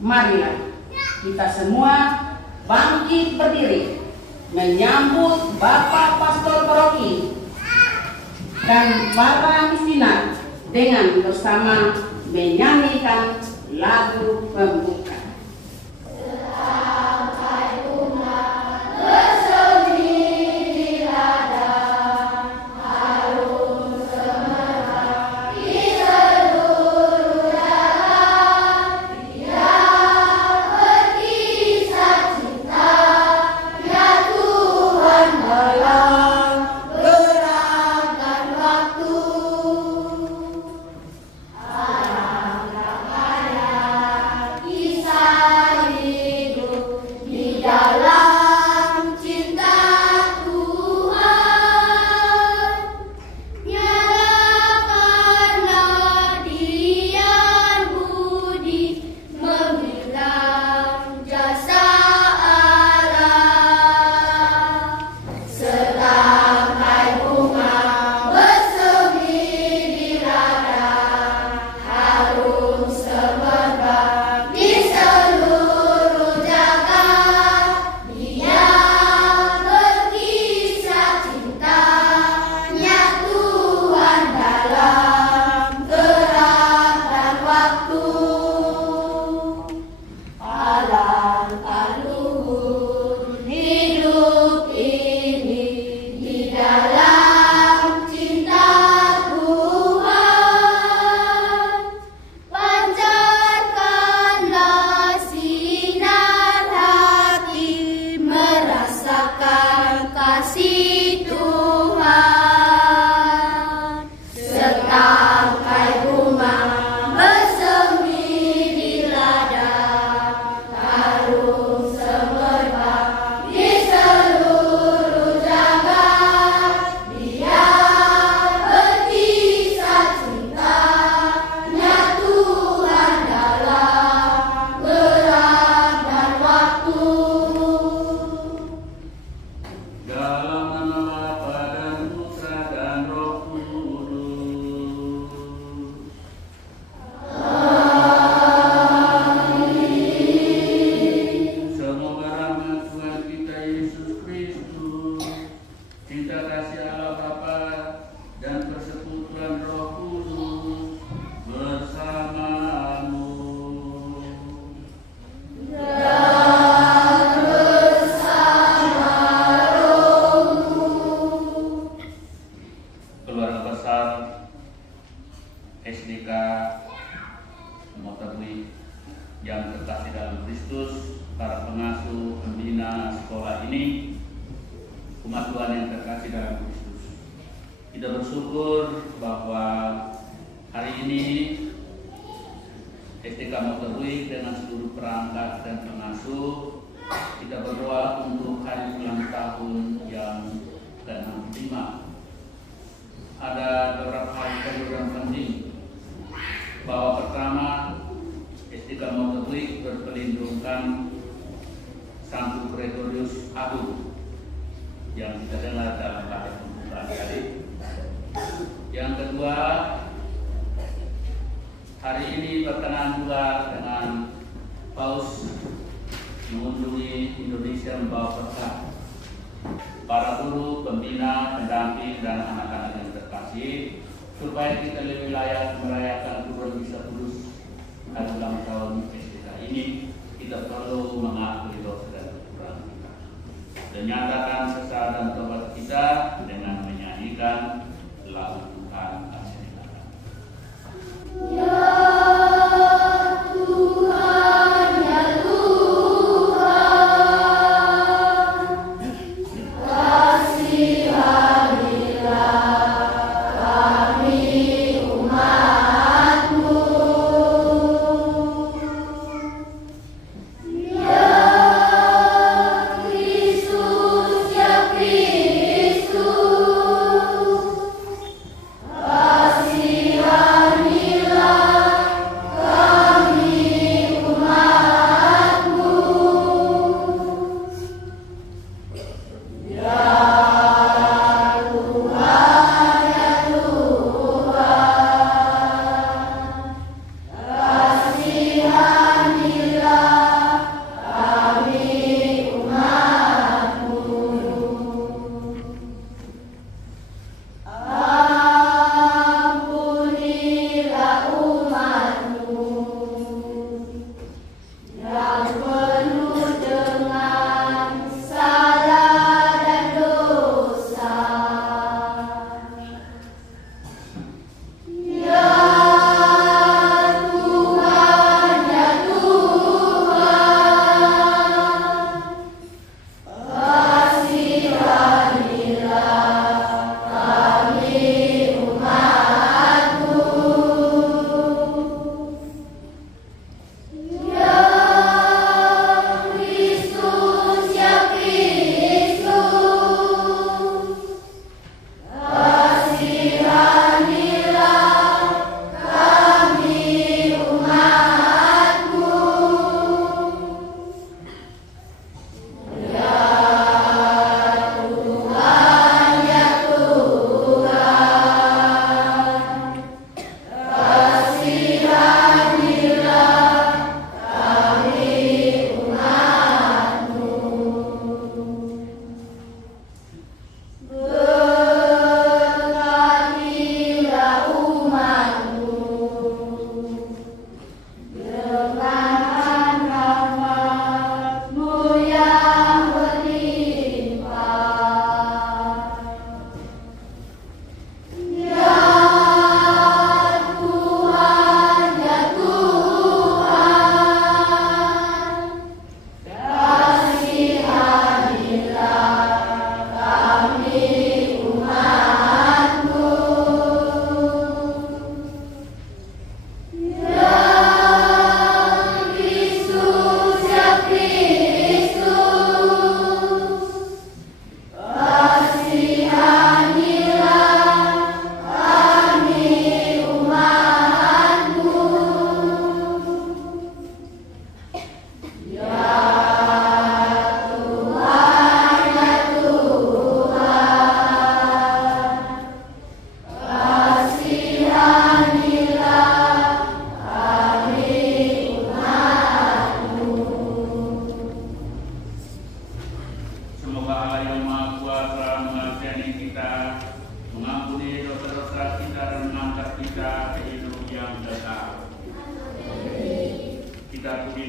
marilah kita semua bangkit berdiri menyambut Bapak Pastor Paroki dan para misinar dengan bersama menyanyikan lagu pembuka. Yang terkasih dalam Kristus, para pengasuh, pembina sekolah ini, umat Tuhan yang terkasih dalam Kristus. Kita bersyukur bahwa hari ini STK Motorweek dengan seluruh perangkat dan pengasuh, kita berdoa untuk hari ulang tahun yang ke-65. Ada beberapa hal yang penting, bahwa pertama, STK Motorweek berpelindungkan Santo Gregorius Agung yang kita dengar dalam hadis pembukaan tadi. Yang kedua, hari ini berkenaan juga dengan Paus mengunjungi Indonesia membawa berkat. Para guru, pembina, pendamping, dan anak-anak yang terkasih, supaya kita lebih layak merayakan Tuhan Bisa Kudus hari ulang tahun STK ini, kita perlu mengakui dosa dan kekurangan kita, dan nyatakan sesal dan tobat kita dengan menyanyikan lagu Tuhan Asyikatan. Ya Tuhan, ya Tuhan, kasihanilah kami umat-Mu. Ya Kristus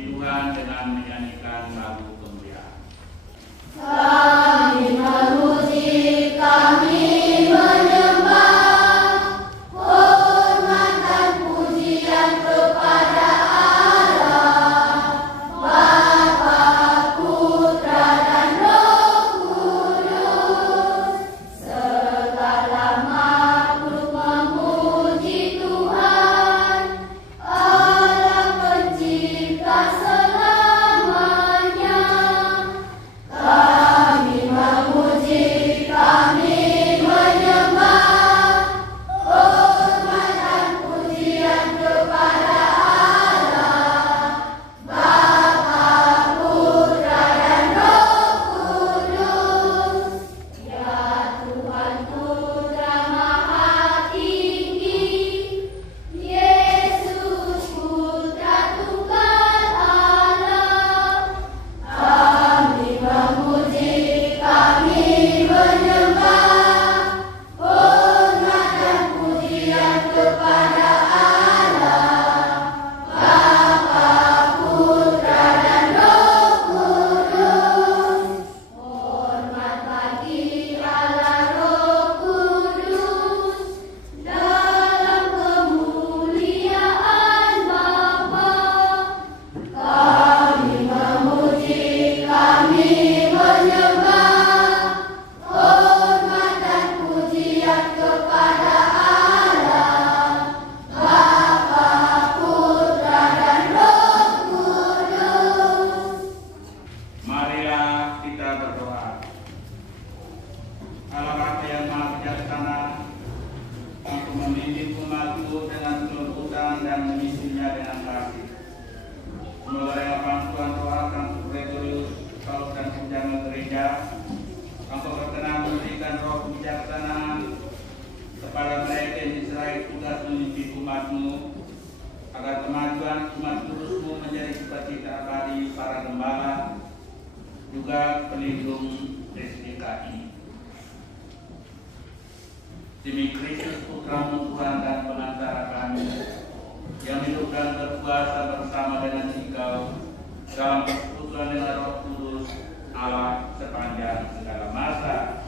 memuji Tuhan dengan menyanyikan lagu kemuliaan. Kami memuji, kami menyembah, hormat dan pujian kepada Allah, Bapa, Putra, dan Roh Kudus. Segala makhluk memuji Tuhan, Allah Pencipta selamanya. Kami memuji, kami menyembah, hormat dan pujian kepada Allah, Bapa, Putra, dan Roh Kudus. Ya Tuhan Putra Maha Tinggi, Yesus Putra Tunggal Allah. Kami memuji, kami menyembah, hormat dan pujian kepada Allah, Bapa, Putra, dan Roh Kudus. Hormat bagi Allah Roh Kudus, dalam kemuliaan Bapa. Kami memuji, kami menyembah, hormat dan pujian kepada Allah, Bapa, Putra, dan Roh Kudus. Marilah kita berdoa. Allah Bapa yang Maha Bijaksana, Engkau membimbing umat-Mu dengan kelembutan dan mengisinya dengan kasih. Melalui bantuan doa Santo Gregorius, Paus dan Penjaga Gereja, Engkau berkenan memberikan roh kebijaksanaan kepada mereka yang diserai tugas memimpin umat-Mu, agar kemajuan umat kudus-Mu menjadi cita-cita abadi para gembala, juga pelindung SDKI. Demi Kristus Putra-Mu Tuhan dan Pengantara kami, yang hidup dan berkuasa bersama dengan Engkau dalam persekutuan dengan Roh Kudus Allah sepanjang segala masa.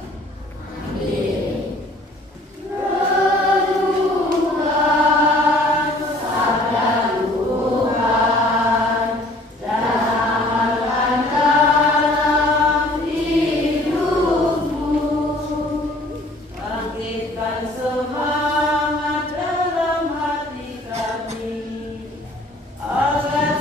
Bangkitkan semangat dalam hati kami, agar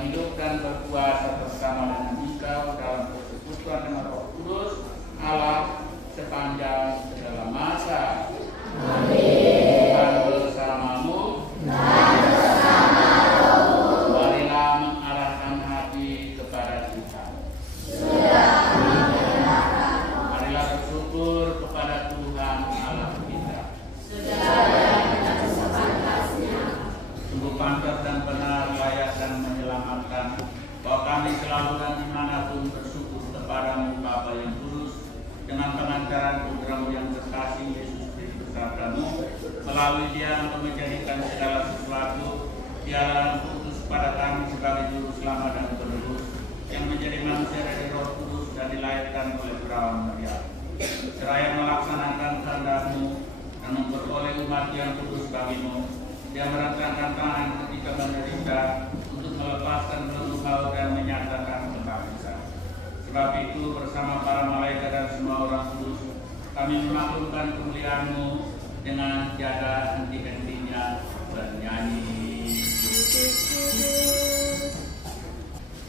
yang hidup dan berkuasa bersama dengan Engkau dalam persekutuan dengan Roh Kudus Allah sepanjang segala masa. Amin. Tuhan bersamamu. Dan bersama rohmu. Marilah mengarahkan hati kepada Tuhan. Sudah. Marilah bersyukur kepada Tuhan Allah kita. Sungguh pantas dan benar, layak dan menyelamatkan, bahwa kami selalu dan dimanapun bersyukur kepadamu Bapa yang kudus, dengan pengantaran putramu yang terkasih Yesus Kristus Sabdamu, melalui Dia untuk menjadikan segala sesuatu, Dia dan kudus kepada kami sebagai juru selamat dan penebus, yang menjadi manusia dari Roh Kudus dan dilahirkan oleh perawan Maria, seraya melaksanakan kehendak-Mu dan memperoleh umat yang kudus bagimu. Dia merentangkan tangan ketika menderita untuk melepaskan belenggu maut dan menyatakan kebangkitan. Sebab itu bersama para malaikat dan semua orang kudus kami memaklumkan kemuliaan-Mu dengan jaga henti-hentinya bernyanyi.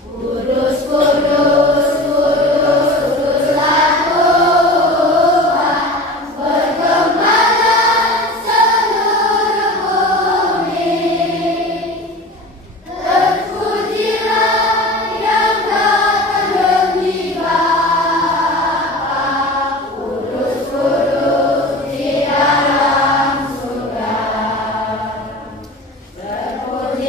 Kudus, kudus, kudus, kuduslah Tuhan, bergemalah seluruh bumi. Terpujilah yang datang demi Bapa, kudus, kudus di dalam surga. Terpujilah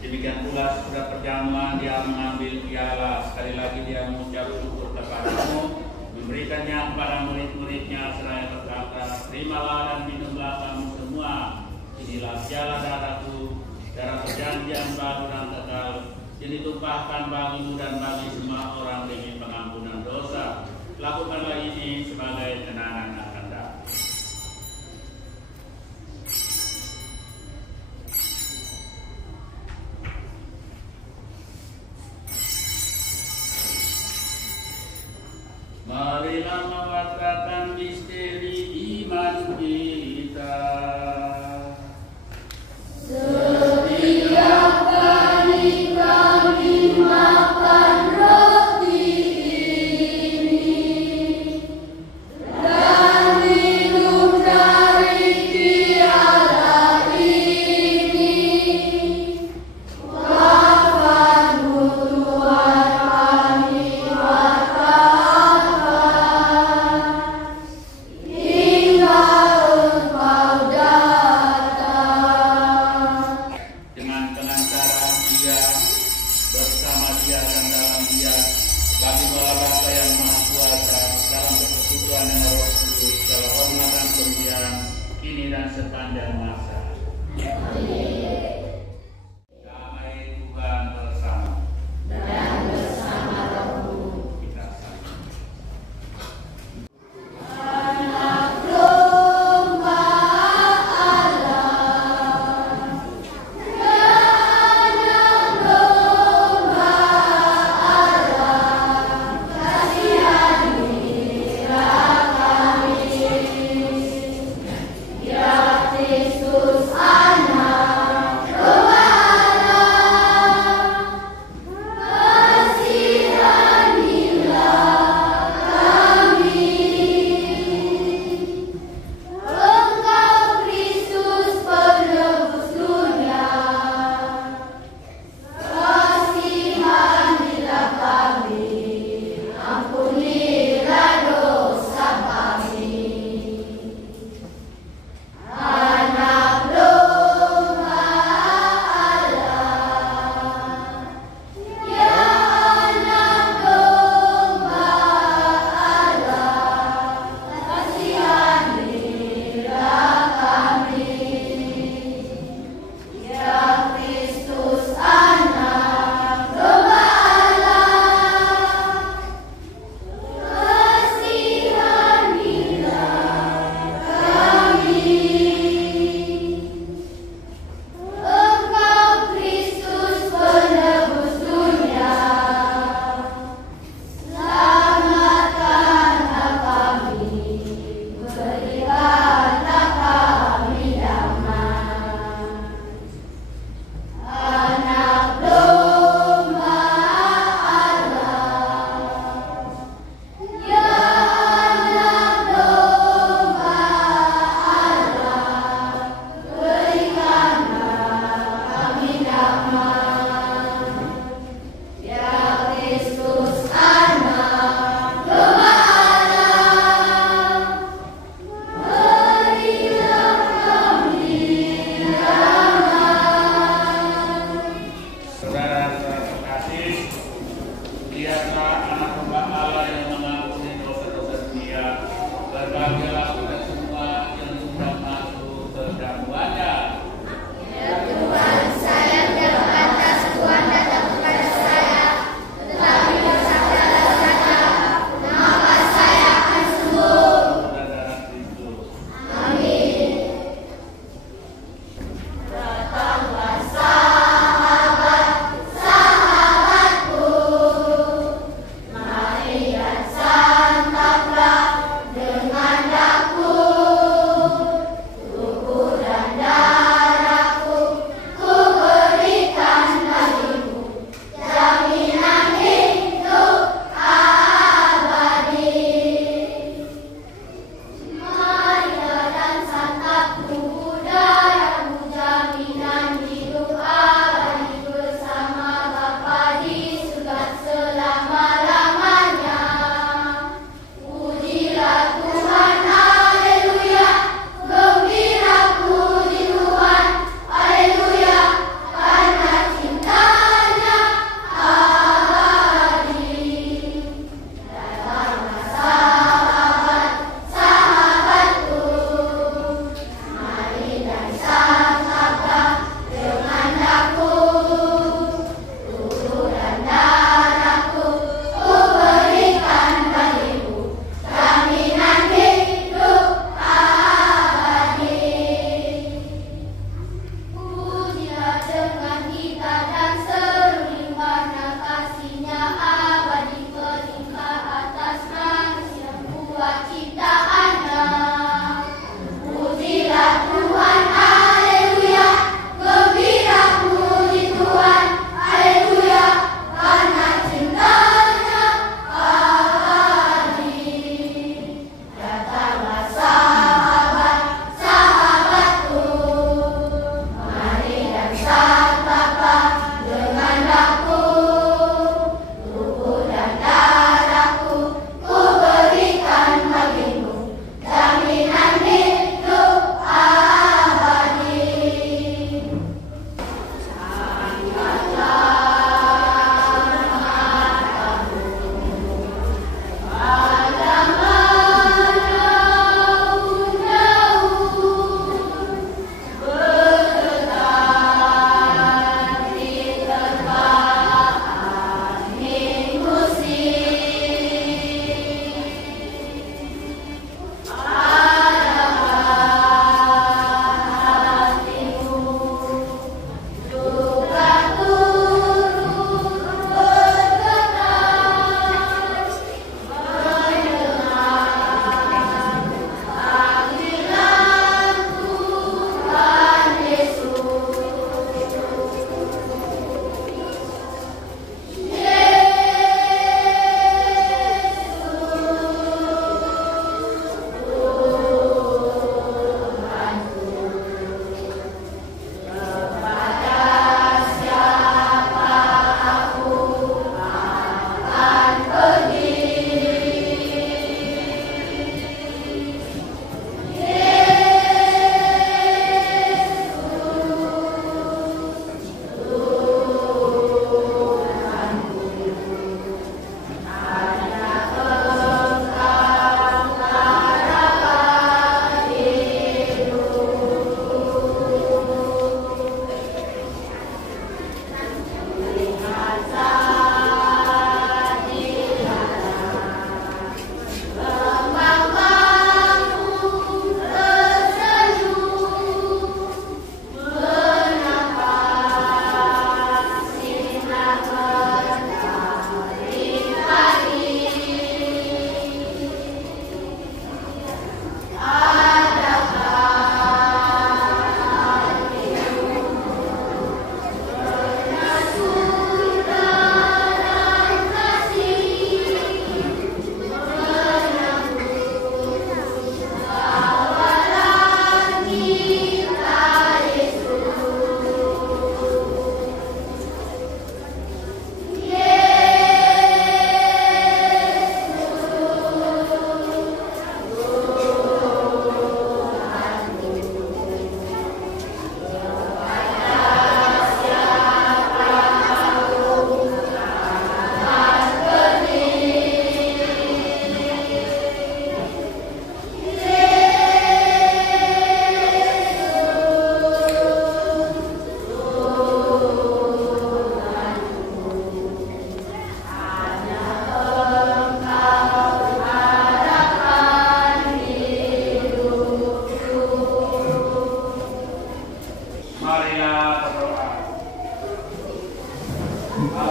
Demikian pula sudah perjamuan Dia mengambil piala, sekali lagi Dia mengucap syukur kepada-Mu, memberikannya kepada murid-muridnya seraya berkata, terimalah dan minumlah kamu semua, inilah piala darahku, darah perjanjian baru dan kekal, yang ditumpahkan bagimu dan bagi semua orang demi pengampunan dosa. Lakukanlah ini sebagai kenangan akan datang. Marilah mewartakan misteri iman kita. Setiap kali sepanjang masa. Damai Tuhan bersama. Dan bersama rohmu. Kita sama. Anak domba Allah, anak domba Allah, kasihanilah kami. Ya Kristus anak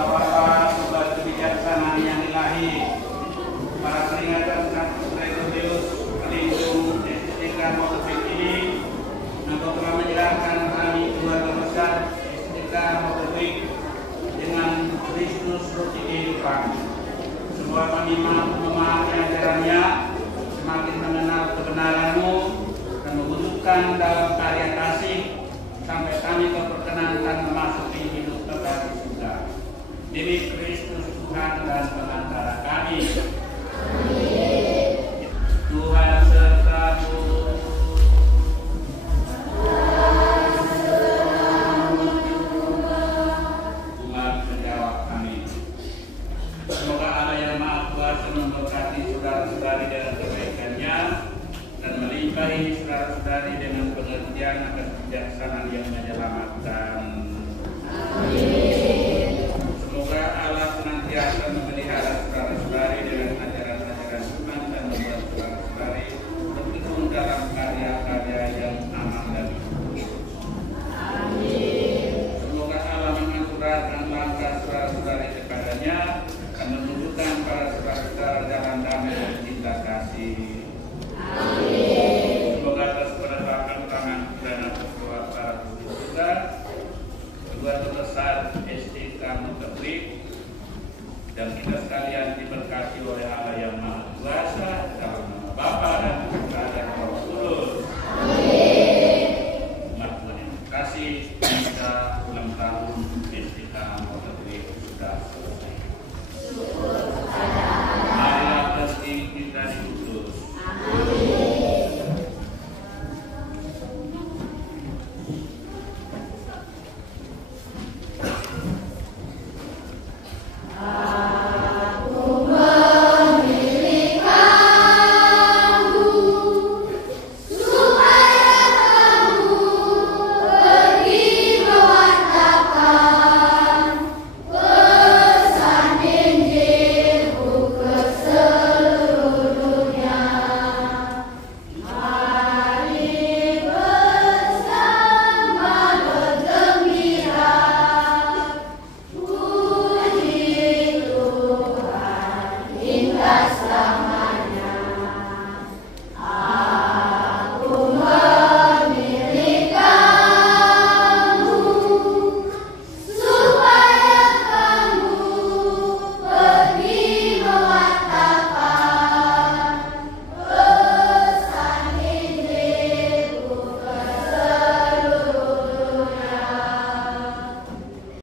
Bapak-bapak, sobat kebijaksanaan yang ilahi, para peringatan kampus Gregorius pelindung STK Motovik ini, engkau telah menyerahkan kami keluarga besar STK Motovik dengan Kristus roti kehidupan. Semoga kami mampu memahami ajarannya, semakin mengenal kebenaran-Mu, dan membutuhkan dalam karya kasih sampai kami kau perkenankan memasuki hidup kekal di surga. Demi Kristus Tuhan dan pengantara kami. Amin. Tuhan serta-Mu. Umat menjawab amin. Semoga Allah yang Maha Kuasa memberkati saudara-saudari dengan kebaikannya dan melimpahi saudara-saudari dengan pengertian akan kebijaksanaan yang menyelamatkan. Amin. Semoga Allah senantiasa memelihara saudara-saudari dengan ajaran-ajaran Tuhan dan membuat saudara-saudari bertekun dalam karya-karya yang aman dan lurus. Amin. Semoga Allah mengaturkan langkah saudara-saudari kepadanya dan menunjukkan para saudara-saudara jalan damai dan cinta kasih. Amin. Semoga atas penetapan tangan pidana berdoa para guru juga, kedua terbesar STK Motovik, dan kita sekalian